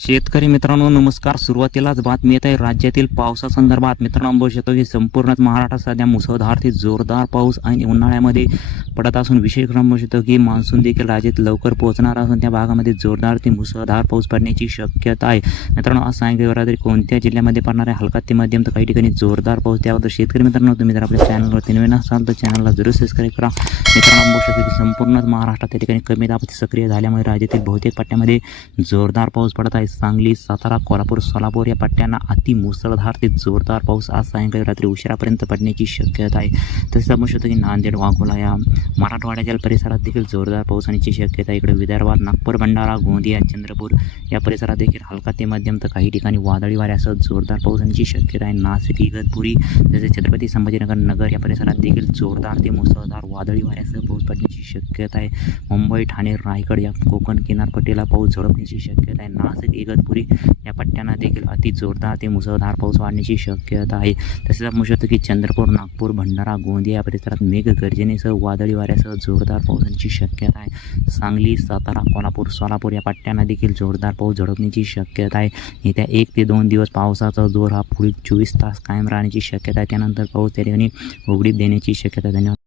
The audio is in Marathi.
शेतकरी मित्रांनो नमस्कार. सुरुवातीलाच बातमी येत आहे. राज्यातील पावसासंदर्भात मित्रांनो बघू शकतो की संपूर्णच महाराष्ट्रात सध्या मुसळधार ते जोरदार पाऊस आणि उन्हाळ्यामध्ये पडत असून विशेष क्रम बघू शकतो की मान्सून देखील राज्यात लवकर पोहोचणार असून त्या भागामध्ये जोरदार ते मुसळधार पाऊस पडण्याची शक्यता आहे. मित्रांनो आज सांगितलं रात्री कोणत्या जिल्ह्यामध्ये पडणार आहे? हलका ते मध्यम तर काही ठिकाणी जोरदार पाऊस त्याबद्दल शेतकरी मित्रांनो तुम्ही जर आपल्या चॅनलवरती नवीन असाल तर चॅनलला जरूर सबस्क्राईब करा. मित्रांनो बघू शकतो की संपूर्णच महाराष्ट्रात त्या ठिकाणी कमी दाबात सक्रिय झाल्यामुळे राज्यातील बहुतेक पट्ट्यामध्ये जोरदार पाऊस पडत आहे. सांगली सातारा कोल्हापूर सोलापूर या पट्ट्यांना अति मुसळधार ते जोरदार पाऊस आज सायंकाळी रात्री उशिरापर्यंत पडण्याची शक्यता आहे. तसेच आपण शकतो की नांदेड वाघोला या मराठवाड्याच्या परिसरात देखील जोरदार पाऊस होण्याची शक्यता आहे. इकडे विदर्भात नागपूर भंडारा गोंदिया चंद्रपूर या परिसरात देखील हलका ते मध्यम तर काही ठिकाणी वादळी वाऱ्यासह जोरदार पाऊस होण्याची शक्यता आहे. नाशिक इगतपुरी तसेच छत्रपती संभाजीनगर नगर या परिसरात देखील जोरदार ते मुसळधार वादळी वाऱ्यासह पाऊस पडण्याची शक्यता आहे. मुंबई ठाणे रायगड या कोकण किनारपट्टीला पाऊस झडपण्याची शक्यता आहे. नाशिक इगतपुरी या पट्ट्यांना देखील अति जोरदार ते मुसळधार पाऊस वाढण्याची शक्यता आहे. तसेच आपण म्हणू शकतो की चंद्रपूर नागपूर भंडारा गोंदिया या परिसरात मेघगर्जनेसह वादळी वाऱ्यासह जोरदार पाऊस शक्यता आहे. सांगली सातारा कोल्हापूर सोलापूर या पट्ट्यांना देखील जोरदार पाऊस झडपण्याची शक्यता आहे. येत्या एक ते दोन दिवस पावसाचा जोर हा पुढील चोवीस तास कायम राहण्याची शक्यता आहे. त्यानंतर पाऊस त्या ठिकाणी उघडीप देण्याची शक्यता धन्यवाद.